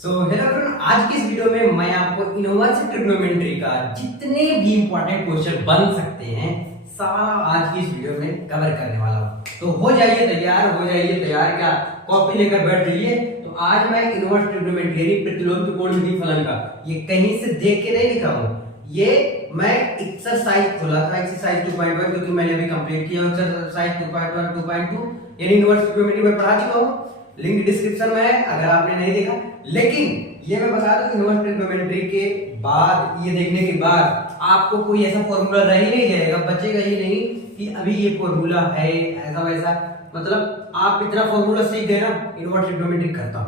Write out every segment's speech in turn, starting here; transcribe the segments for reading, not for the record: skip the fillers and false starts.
Hello friend, आज की इस वीडियो में मैं आपको इनवर्स ट्रिग्नोमेट्री का जितने भी इंपॉर्टेंट क्वेश्चन बन सकते हैं सारा आज की इस वीडियो में कवर करने वाला हूँ। तो हो जाइए तैयार क्या कॉपी लेकर बैठ जाइए। तो आज मैं इनवर्स ट्रिग्नोमेट्री प्रतिलोम त्रिकोणमितीय फलन का ये कहीं से देख के नहीं लिखा हूँ, ये मैं एक्सरसाइज खोला था, एक्सरसाइज 2.1, क्योंकि मैंने अभी कंप्लीट किया एक्सरसाइज 2.1 2.2 यानी इनवर्स ट्रिग्नोमेट्री में पढ़ा चुका हूँ। लिंक डिस्क्रिप्शन में है अगर आपने नहीं देखा। लेकिन ये मैं बता दूं, इनवर्स ट्रिग्नोमेट्री के बाद ये देखने के बाद आपको कोई ऐसा फॉर्मूला रह ही नहीं जाएगा, बचेगा ही नहीं कि अभी ये फॉर्मूला है ऐसा वैसा। मतलब आप इतना फॉर्मूला सीख गए ना, इनवर्स ट्रिग्नोमेट्री खत्म,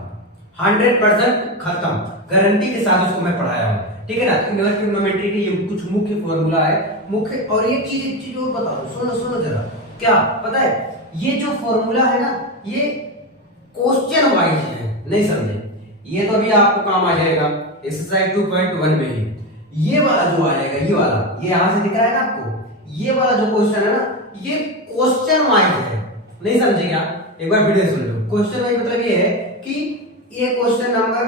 100% खत्म, गारंटी के साथ उसको मैं पढ़ाया हूँ, ठीक है ना। इनवर्स ट्रिग्नोमेट्री के ये कुछ मुख्य फॉर्मूला है, मुख्य। और एक चीज और बता दो, सुनो जरा, क्या पता है, ये जो फॉर्मूला है ना, ये क्वेश्चन वाइज है, नहीं समझे। ये तो अभी आपको काम आ जाएगा एक्सरसाइज 2.1 में ही। ये वाला जो आएगा, ये वाला, ये यहां से दिख रहा है ना आपको, ये वाला जो क्वेश्चन है ना, ये क्वेश्चन वाइज है, नहीं समझे क्या? एक बार वीडियो सुन लो। क्वेश्चन वाइज मतलब ये है कि ये क्वेश्चन नंबर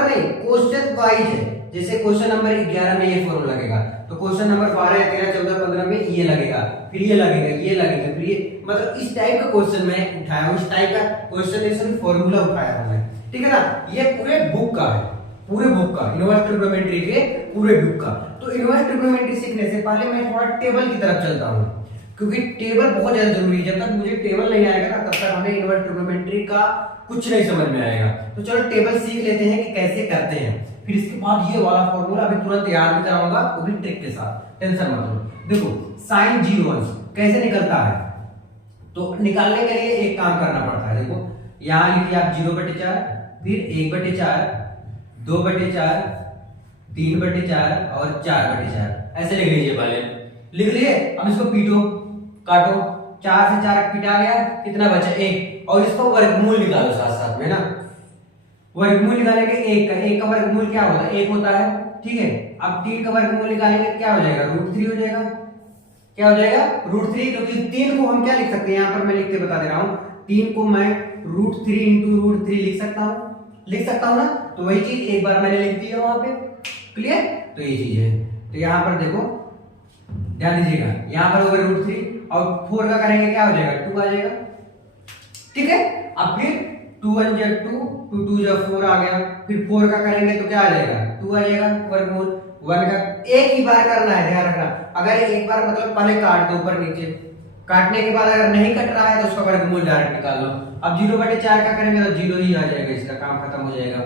नहीं, क्वेश्चन वाइज है। जैसे क्वेश्चन नंबर 11 में ये फॉर्मूला लगेगा, तो क्वेश्चन नंबर 12 13 14 15 में ये लगेगा, फिर ये लगेगा, फिर ये, मतलब इस टाइप का क्वेश्चन मैं उठाया हूं, इस टाइप का क्वेश्चन फॉर्मूला उठाया हूं मैं, ठीक है ना। ये पूरे बुक का है, इनवर्स ट्रिग्नोमेट्री के पूरे बुक का। तो इनवर्स ट्रिग्नोमेट्री सीखने से पहले मैं थोड़ा टेबल की तरफ चलता हूं, क्योंकि टेबल बहुत ज्यादा जरूरी है। जब तक मुझे टेबल नहीं आएगा ना, तब तक हमें इनवर्स ट्रिग्नोमेट्री का कुछ नहीं समझ में आएगा। तो चलो टेबल सीख लेते हैं कि कैसे करते हैं, फिर इसके बाद ये वाला फॉर्मूला अभी तुरंत याद भी कराऊंगा, वो भी ट्रिक के साथ, टेंशन मत लो। देखो sin 0 कैसे निकलता है, तो निकालने के लिए एक काम करना पड़ता है। देखो यहां लिखिए आप 0/4, फिर 1/4, 2/4, 3/4 और 4/4, ऐसे लिख लीजिए। पहले लिख लिए, अब इसको पीटो, काटो, 4 से 4 पिटा गया, कितना बचा 1, और इसको वर्गमूल निकालो साथ साथ में ना। वर्गमूल निकालेंगे 1 का वर्गमूल क्या होता है, 1 होता है, ठीक है। अब 3 का वर्गमूल निकालेंगे, क्या हो जाएगा, √3 हो जाएगा। क्या हो जाएगा, √3, क्योंकि 3 को हम क्या लिख सकते हैं, यहां पर मैं लिख के बता दे रहा हूं, 3 को मैं √3 × √3 लिख सकता हूं ना। तो वही चीज एक बार मैंने लिख दिया वहां पे, क्लियर। तो ये चीज है, तो यहां पर देखो, ध्यान दीजिएगा, यहां पर होगा √3 और 4 का करेंगे क्या हो जाएगा, 2 आ जाएगा, ठीक है। अब फिर 2 1 जा 2, 2 2 जा 4 आ गया, फिर 4 का करेंगे तो क्या आ जाएगा, 2 आ जाएगा वर्गमूल। 1 का एक ही बार करना है, ध्यान रखना। अगर एक बार मतलब पहले काट दो ऊपर नीचे, काटने के बाद अगर नहीं कट रहा है तो उसका वर्गमूल डायरेक्ट निकाल लो। अब 0/4 का करेंगे तो 0 ही आ जाएगा, इसका काम खत्म हो जाएगा।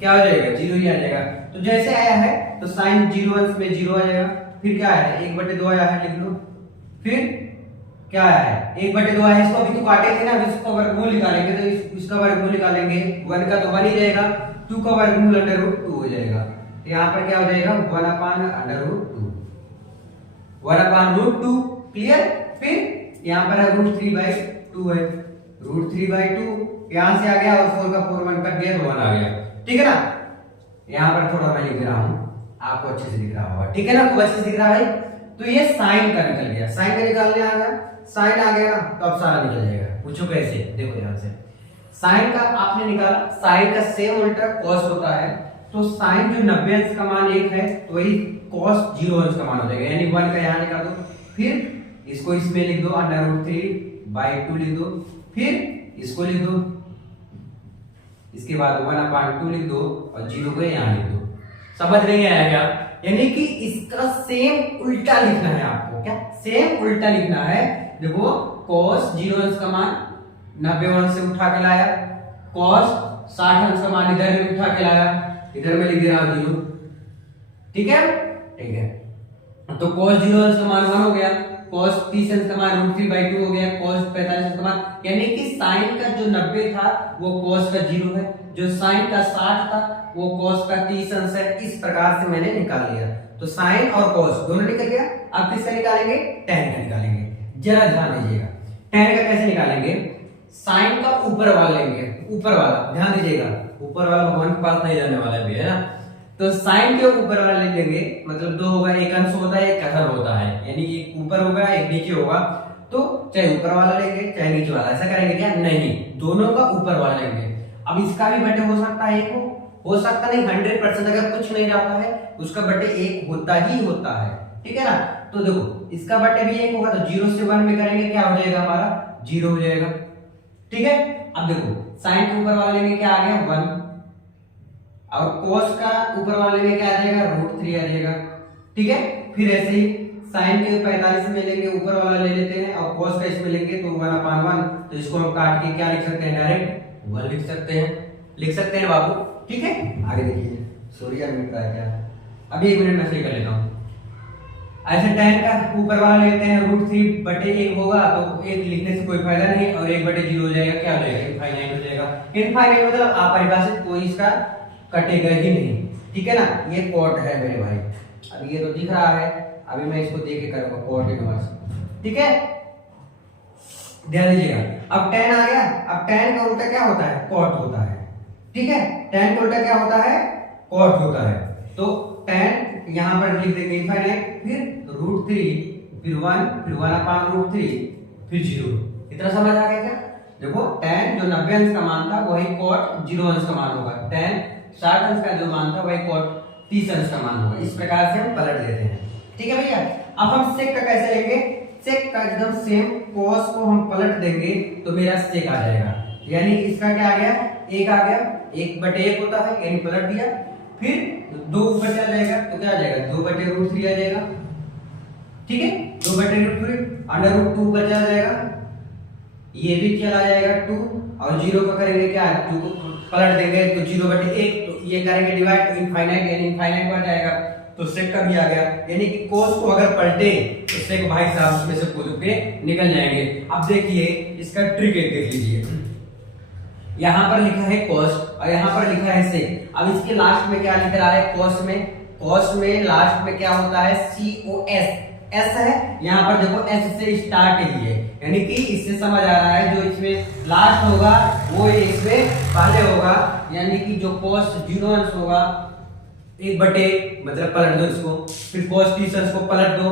क्या हो जाएगा, 0 ही आ जाएगा। तो जैसे आया है तो sin 0 में 0 आ जाएगा। फिर क्या है, 1/2 आया है, लिख लो। फिर क्या है, 1/2 आया है, इसको अभी तो काटेंगे ना, अभी इसका वर्गमूल निकालेंगे, तो इसका वर्गमूल निकालेंगे, 1 का तो 1 ही रहेगा, 2 का वर्गमूल √2 हो जाएगा। तो यहाँ पर क्या हो जाएगा, 1/√2, क्लियर। फिर यहाँ पर है √3/2 है, √3/2 यहां से आ गया, और 4 का 4 1 कट गया तो 1 आ गया, ठीक है ना। यहाँ पर थोड़ा मैं लिख रहा हूं, आपको अच्छे से दिख रहा होगा, ठीक है ना, खूब अच्छे से दिख रहा है। तो ये साइन का निकल गया, साइन का निकालने आ गया, साइन आ गया ना, तो अब सारा निकल जाएगा। पूछो कैसे, देखो ध्यान से। साइन का आपने निकाला, साइन का सेम उल्टा कॉस होता है, तो साइन जो 90 अंश का मान 1 है, तो वही कॉस 0 अंश का मान हो जाएगा, यानी 1 का यहाँ निकाल दो, फिर इसको इसमें लिख दो, √3/2 लिख दो, फिर इसको लिख दो, इसके बाद 1/2 लिख दो, और 0 को यहाँ लिख दो। समझ नहीं आया क्या? यानी कि इसका सेम उल्टा लिखना है आपको। क्या सेम उल्टा लिखना है? देखो cos 0 अंश का मान 90 अंश से उठा के लाया, cos 60 अंश का मान इधर में उठा के लाया, इधर में लिख दे रहा हूं 0, ठीक है, ठीक है। तो cos 0 अंश का मान 1 हो गया, cos 30 अंश का मान √3/2 हो गया, cos 45 अंश का मान, यानी कि sin का जो 90 था वो cos का 0 है, जो sin का 60 था वो cos का 30 अंश है। इस प्रकार से मैंने निकाल लिया। तो sin और cos दोनों निकल गया। अब किसका निकालेंगे, tan का निकालेंगे। जरा ध्यान दीजिएगा, tan का कैसे निकालेंगे, sin का ऊपर वाला लेंगे, ऊपर वाला, ध्यान दीजिएगा, ऊपर वाला भगवान के पास नहीं जाने वाला भी है ना। तो sin के ऊपर वाला ले लेंगे, मतलब 2 होगा, एक अंश होता है, एक हर होता है, यानी एक ऊपर होगा एक नीचे होगा। तो चाहे ऊपर वाला लेंगे चाहे नीचे वाला, ऐसा करेंगे क्या, नहीं, दोनों का ऊपर वाला लेंगे। अब इसका भी बटे हो सकता है एक हो सकता नहीं, 100% अगर कुछ नहीं जाता है उसका बटे एक होता ही होता है, ठीक है ना। तो देखो इसका बटे भी एक होगा, तो 0 से 1 में करेंगे क्या हो जाएगा हमारा 0 हो जाएगा, ठीक है। अब देखो साइन के ऊपर वाले में क्या आ गया 1, और कोस का ऊपर वाले में क्या आ जाएगा √3 आ जाएगा, ठीक है। फिर ऐसे ही साइन के 45 में लेंगे ऊपर वाला ले लेते हैं और कोस का इसमें लेंगे तो 1/1, तो इसको हम काट के क्या लिख सकते हैं डायरेक्ट 1 लिख सकते हैं बाबू, ठीक है। आगे देखिए, सॉरी यार मिनट है क्या, अभी 1 मिनट में सही कर लेता हूँ। ऐसे tan का ऊपर वाला लेते हैं √3 बटे 1 होगा, तो 1 लिखने से कोई फायदा नहीं, और 1 बटे 0 हो जाएगा, क्या हो जाएगा इनफाइनाइट हो जाएगा। इनफाइनाइट मतलब अपरिभाषित, कोई इसका कटेगा ही नहीं, ठीक है ना। ये कॉट है मेरे भाई, अब ये तो दिख रहा है, अभी मैं इसको देख के करूंगा कॉट इनवर्स, ठीक है। ध्यान दीजिएगा, अब tan आ गया, अब tan का उल्टा क्या होता है कॉट होता है, ठीक है। tan का उल्टा क्या होता है कॉट होता है, तो tan यहां पर लिख देंगे इनफाइनाइट, फिर √3, फिर 1, फिर 1/√3, फिर 0। इतना समझ आ गया क्या। देखो tan जो 90 अंश का मान था वही cot 0 अंश का मान होगा, tan 60 अंश का जो मान था वही cot 30 अंश का मान होगा। इस प्रकार से हम पलट देते हैं, ठीक है भैया। अब हम sec का कैसे लेंगे, sec का एकदम सेम cos को हम पलट देंगे तो मेरा sec आ जाएगा, यानी इसका क्या आ गया 1 आ गया, 1/1 होता है यानी पलट दिया, फिर 2 ऊपर चला जाएगा तो क्या आ जाएगा 2/√3 आ जाएगा, ठीक है। 2/√3 √2 ऊपर चला जाएगा, ये भी चला जाएगा 2, और 0 का करेंगे क्या 2 को पलट देंगे तो 0/1, तो ये करेंगे डिवाइड तो इनफाइनाइट, यानी इनफाइनाइट बढ़ जाएगा, तो sec का भी आ गया, यानी कि cos को अगर पलटे तो sec भाई साहब उसमें से कोई पे निकल जाएंगे। अब देखिए इसका ट्रिक एक देख लीजिए, यहाँ पर लिखा है cos और यहाँ पर लिखा है sec। अब इसके लास्ट में क्या लिख रहा है cos में लास्ट में क्या होता है cos, s है, यहाँ पर देखो s से स्टार्ट ही है, यानी कि इससे समझ आ रहा है जो इसमें लास्ट होगा वो इसमें पहले होगा, यानी कि जो cos 0 अंश होगा 1/, मतलब पलट दो इसको, फिर cos 30 अंश को पलट दो,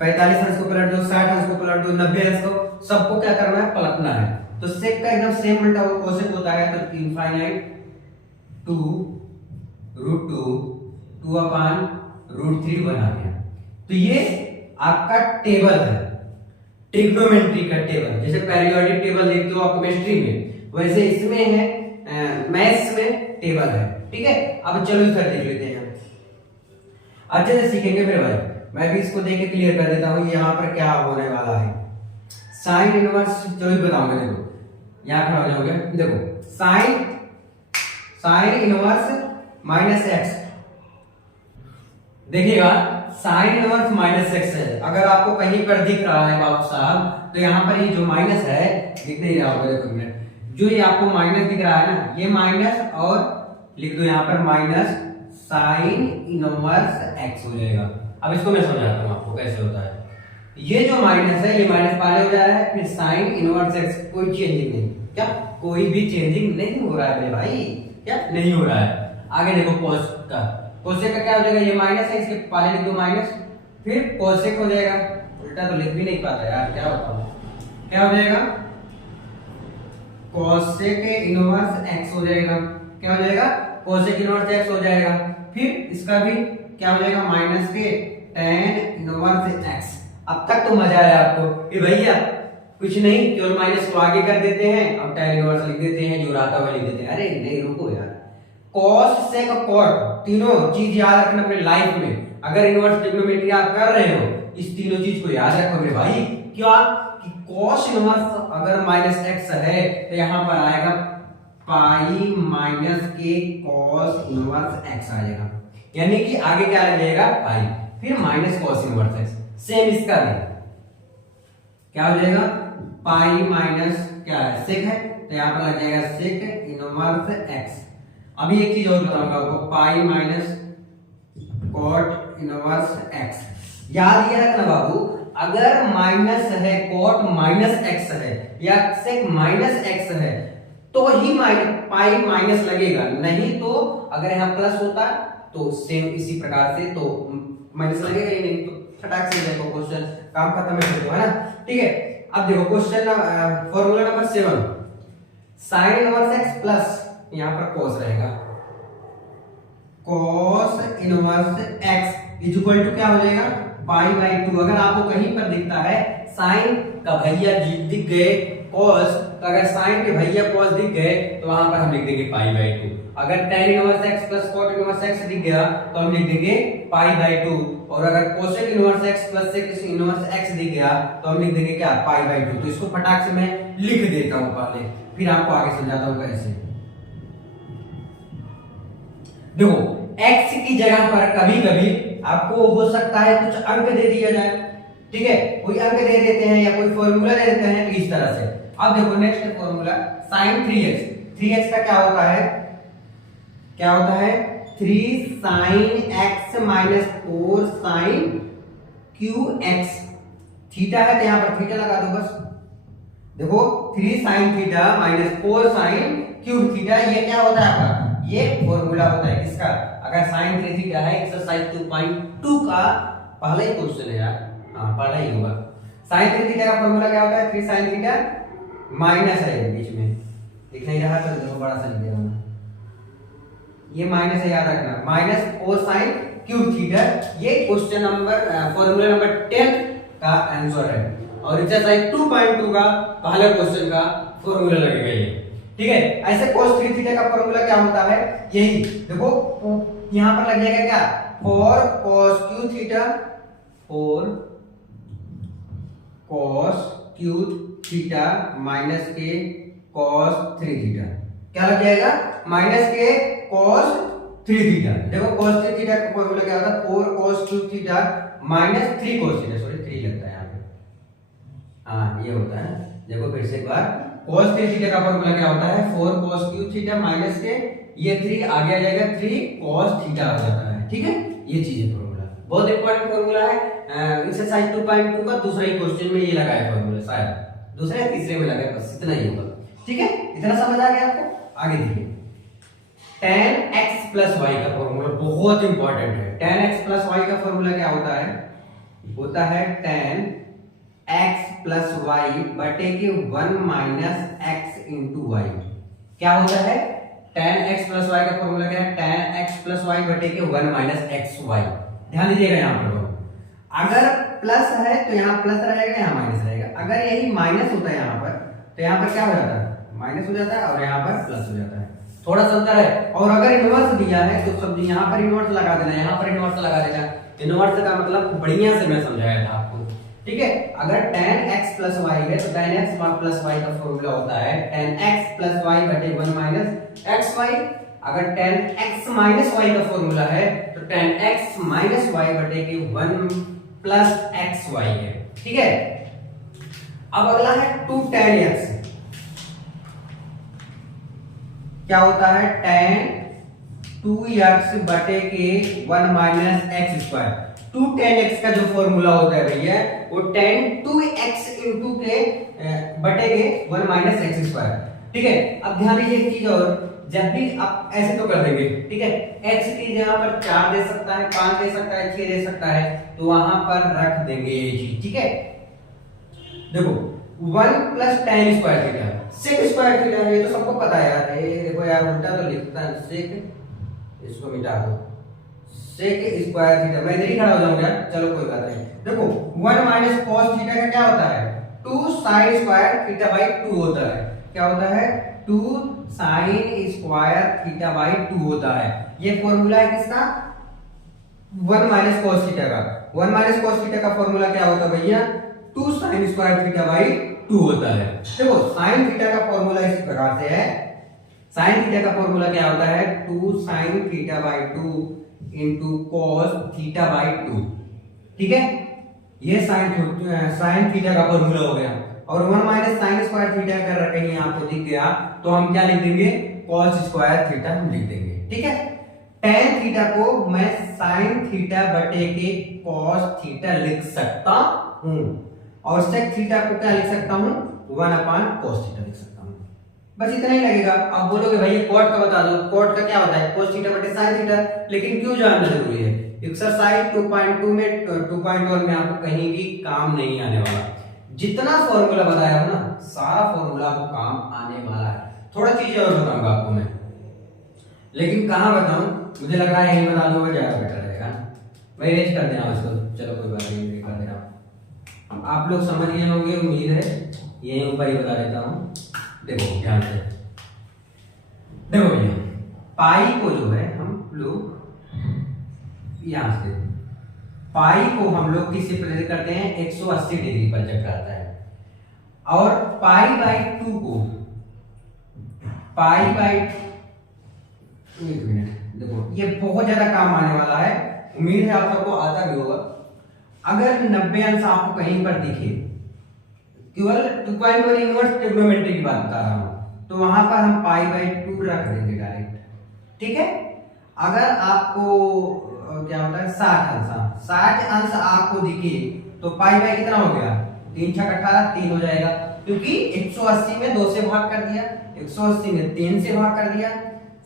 45 अंश को पलट दो, 60 अंश को पलट दो, 90 अंश को, सबको क्या करना है पलटना है। तो sec का एकदम सेम उल्टा वो cosec होता है, तो इनफाइनाइट 2 √2 बना गया। तो ये आपका टेबल है, ट्रिग्नोमेट्री का टेबल, जैसे पीरियोडिक टेबल देखते हो आप केमिस्ट्री में, वैसे इसमें है मैथ्स में टेबल है, ठीक है। अब चलो इधर देख लेते हैं, अच्छे से सीखेंगे मेरे भाई। मैं भी इसको देख के क्लियर कर देता हूँ यहाँ पर क्या होने वाला है। साइन इनवर्स चलो ही बताऊंगा, देखो यहाँ खड़ा हो जाओगे, देखो साइन इनवर्स -x, देखिएगा साइन इनवर्स -x है, अगर आपको कहीं पर दिख रहा है बाबू साहब तो यहाँ पर ये जो माइनस है दिख नहीं रहा होगा, देखो मिनट, जो ये आपको माइनस दिख रहा है ना, ये माइनस और लिख दो यहाँ पर माइनस साइन इनवर्स x हो जाएगा। अब इसको मैं समझाता हूँ आपको कैसे होता है। ये जो माइनस है ये माइनस पहले हो जा रहा है, फिर साइन इनवर्स x, कोई चेंजिंग नहीं, क्या कोई भी चेंजिंग नहीं हो रहा है मेरे भाई, क्या नहीं हो रहा है। आगे देखो कोसेक का क्या हो जाएगा, ये माइनस है, इसके पहले लिख दो माइनस, फिर कोसेक हो जाएगा, उल्टा तो लिख भी नहीं पाता यार, क्या बताऊं, क्या हो जाएगा कोसेक इनवर्स x हो जाएगा, क्या हो जाएगा कोसेक इनवर्स x हो जाएगा, फिर इसका भी क्या हो जाएगा माइनस के tan इनवर्स x। अब तक तो मजा आया आपको कि भैया कुछ नहीं, केवल माइनस को आगे कर देते हैं और tan इनवर्स लिख देते हैं, जो रहता हुआ लिख देते हैं। अरे नहीं रुको यार, cos sec cot तीनों चीज याद रखना अपने लाइफ में। अगर इनवर्स ट्रिग्नोमेट्री आप कर रहे हो इस तीनों चीज को याद रखो मेरे भाई, क्या कि cos इनवर्स अगर -x है तो यहाँ पर आएगा पाई माइनस के cos इनवर्स x आ जाएगा, यानी कि आगे क्या लग जाएगा पाई, फिर minus cos inverse x। Same इसका भी क्या हो जाएगा पाई माइनस क्या है सेक है, तो यहाँ पर लग जाएगा सेक इनवर्स x। अभी एक चीज और बताऊंगा आपको, pi minus cot inverse x। याद ये रखना बाबू, अगर माइनस है कॉट -x है या सेक -x है तो ही पाई माइनस लगेगा, नहीं तो अगर यहाँ प्लस होता तो सेम इसी प्रकार से तो माइनस लगेगा ही नहीं, तो फटाक से देखो क्वेश्चन काम खत्म है, है ना। ठीक है, अब देखो question formula number 7। Sine inverse x plus यहाँ पर कॉस रहेगा, cos inverse x is equal to क्या हो जाएगा पाई बाई 2। अगर आपको कहीं पर दिखता है साइन का भैया दिख गए कॉस, तो अगर साइन के भैया कॉस दिख गए तो वहां पर हम लिख देंगे पाई बाई 2। अगर tan inverse x plus cot inverse x दिख गया तो हम लिख देंगे पाई बाई 2। और अगर cosec inverse x plus sec inverse x दिख गया तो हम लिख देंगे क्या पाई बाई 2। तो इसको फटाक से मैं लिख देता हूं पहले, फिर आपको आगे समझाता हूं कैसे। देखो x की जगह पर कभी कभी आपको हो सकता है कुछ अंक दे दिया जाए, ठीक है, कोई अंक दे देते हैं या कोई फॉर्मूला दे देते हैं, तो इस तरह से। अब देखो next formula sin 3x, 3x का क्या होता है, क्या होता है 3 sin x minus 4 sin qx। Theta है तो यहां पर थीटा लगा दो बस। देखो 3 sin theta minus 4 sin cube theta, ये क्या होता है आपका, ये फॉर्मूला होता है किसका, अगर sin 3 थीटा है एक्सरसाइज 2.2 का पहला ही क्वेश्चन है यार, हाँ पहला ही होगा। sin 3 थीटा का फॉर्मूला क्या होता है 3 sin थीटा माइनस है बीच में दिख नहीं रहा तो देखो बड़ा सा लिख दे रहा हूं, ये माइनस है याद रखना, माइनस 4 sin क्यूब थीटा। ये क्वेश्चन नंबर फॉर्मूला नंबर 10 का आंसर है और एक्सरसाइज 2.2 का पहला क्वेश्चन का फॉर्मूला लगेगा ये, ठीक है। ऐसे cos 3 थीटा का फॉर्मूला क्या होता है, यही देखो यहां पर लग जाएगा क्या 4 cos q theta, 4 cos q theta minus के cos 3 थीटा, क्या लग जाएगा माइनस के cos 3 थीटा। देखो cos 3 थीटा का फॉर्मूला क्या होता है 4 cos q theta minus 3 cos theta, sorry 3 लगता है यहाँ पे, हाँ ये होता है। देखो फिर से एक बार cos 3 थीटा का फॉर्मूला क्या होता है 4 cos q थीटा माइनस के ये 3 आगे आ जाएगा 3 cos थीटा हो जाता है, ठीक है। ये चीज है फॉर्मूला, बहुत इंपॉर्टेंट फॉर्मूला है। एक्सरसाइज 2.2 का दूसरा ही क्वेश्चन में ये लगा है फॉर्मूला, शायद दूसरे या तीसरे में लगा है, बस इतना ही होगा, ठीक है। इतना समझ आ गया आपको। आगे देखिए tan x प्लस y का फॉर्मूला बहुत इंपॉर्टेंट है। tan x प्लस y का फॉर्मूला क्या होता है, होता है tan x प्लस y बटे के 1 माइनस x इंटू y। क्या होता है tan x प्लस y का फॉर्मूला क्या है tan x प्लस y बटे के 1 माइनस xy। ध्यान दीजिएगा यहाँ पर अगर प्लस है तो यहाँ प्लस रहेगा, यहाँ माइनस रहेगा। अगर यही माइनस होता है यहाँ पर तो यहाँ पर क्या हो जाता है माइनस हो जाता है और यहाँ पर प्लस हो जाता है, थोड़ा सा अंतर है। और अगर इनवर्स दिया है तो सब यहाँ पर इनवर्स लगा देना, यहाँ पर इनवर्स लगा देना। इनवर्स का मतलब बढ़िया से मैं समझाया था आपको, ठीक है। अगर tan x प्लस y है तो tan x प्लस y का फॉर्मूला होता है tan x प्लस y बटे 1 माइनस xy। अगर tan x माइनस y का फॉर्मूला है तो tan x माइनस y बटे के 1 प्लस xy है, ठीक है। अब अगला है 2 tan x। क्या होता है tan 2x बटे के 1 minus x square. 2 tan x का जो फॉर्मूला होता है भैया वो tan 2x इंटू के बटे के 1 माइनस x स्क्वायर, ठीक है। अब ध्यान दीजिए एक चीज और, जब भी आप ऐसे तो कर देंगे, ठीक है, x की जगह पर 4 दे सकता है, 5 दे सकता है, 6 दे सकता है, तो वहां पर रख देंगे ये चीज, ठीक है। देखो 1 plus tan square theta, sec square theta है, ये तो सबको पता है यार। ये देखो यार उल्टा तो लिखता है sec, इसको मिटा दो, sec स्क्वायर थीटा। मैं इधर ही खड़ा हो जाऊंगा, चलो कोई बात नहीं। देखो 1 माइनस cos थीटा का क्या होता है 2 sin स्क्वायर थीटा बाई 2 होता है। क्या होता है 2 sin स्क्वायर थीटा बाई 2 होता है। ये फॉर्मूला है किसका 1 माइनस cos थीटा का। 1 माइनस cos थीटा का फॉर्मूला क्या होता है भैया 2 sin स्क्वायर थीटा बाई 2 होता है। देखो sin थीटा का फॉर्मूला इस प्रकार से है, sin थीटा का फॉर्मूला क्या होता है 2 sin theta by 2 into cos theta by 2, ठीक है। ये sin थीटा का फॉर्मूला हो गया। और 1 माइनस साइन स्क्वायर थीटा अगर कहीं आपको दिख गया तो हम क्या लिख देंगे cos स्क्वायर थीटा हम लिख देंगे, ठीक है। tan थीटा को मैं sin थीटा बटे के cos थीटा लिख सकता हूं और sec थीटा को क्या लिख सकता हूं 1 अपान cos थीटा लिख सकता हूं। बस इतना ही लगेगा। अब बोलोगे भैया cot का बता दो, cot का क्या होता है cos थीटा बटे sin थीटा, लेकिन क्यों जानना जरूरी है, एक्सरसाइज 2.2 में 2.1 में आपको कहीं भी काम नहीं आने वाला। जितना फॉर्मूला बताया हो ना सारा फॉर्मूला आपको काम आने वाला है। थोड़ा चीजें और बताऊंगा आपको मैं, लेकिन कहाँ बताऊं, मुझे लग रहा है यही बता दूंगा ज्यादा बेटर रहेगा। मैं अरेंज कर देना उसको, चलो कोई बात नहीं, कर दे रहा हूं। आप लोग समझ गए होंगे उम्मीद है, यही ऊपर ही बता देता हूँ। देखो ध्यान से देखो भैया, पाई को जो है हम लोग यहां से, पाई को हम लोग किससे प्रेजेंट करते हैं, 180 डिग्री पर जब रहता है। और पाई बाई 2 को, पाई बाई, एक मिनट देखो, ये बहुत ज्यादा काम आने वाला है, उम्मीद है आप सबको आता भी होगा। अगर 90 अंश आपको कहीं पर दिखे, केवल 2.1 इनवर्स ट्रिग्नोमेट्री की बात बता रहा हूं, तो वहां पर हम पाई बाई 2 रख देंगे डायरेक्ट, ठीक है। अगर आपको क्या होता है 60 अंश आपको दिखे, तो पाई बाई कितना हो गया, 3 6 18, 3 हो जाएगा, क्योंकि 180 में 2 से भाग कर दिया, 180 में 3 से भाग कर दिया,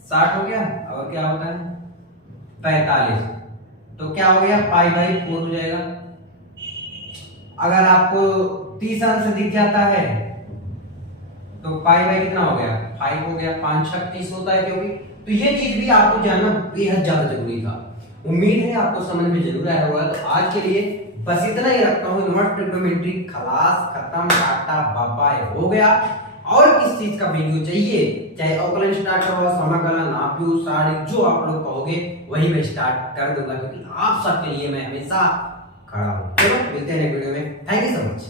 60 हो गया। और क्या होता है 45, तो क्या हो गया, पाई बाई 4 हो जाएगा। अगर आपको 30 अंश दिख जाता है, तो पाई बाई कितना हो गया, 5 हो गया, 5 6 30 होता है, क्योंकि तो ये चीज भी आपको जानना बेहद ज्यादा जरूरी था। उम्मीद है आपको समझ में जरूर आया होगा। तो आज के लिए बस इतना ही रखता हूँ। इनवर्स ट्रिग्नोमेट्री खलास, खत्म, टाटा बाय हो गया। और किस चीज का वीडियो चाहिए, चाहे अवकलन स्टार्ट हो, समाकलन, नाप्यू, सारिक, जो आप लोग कहोगे वही मैं स्टार्ट कर दूंगा, क्योंकि आप सबके लिए मैं हमेशा खड़ा हूँ। चलो मिलते हैं वीडियो में, थैंक यू सो मच।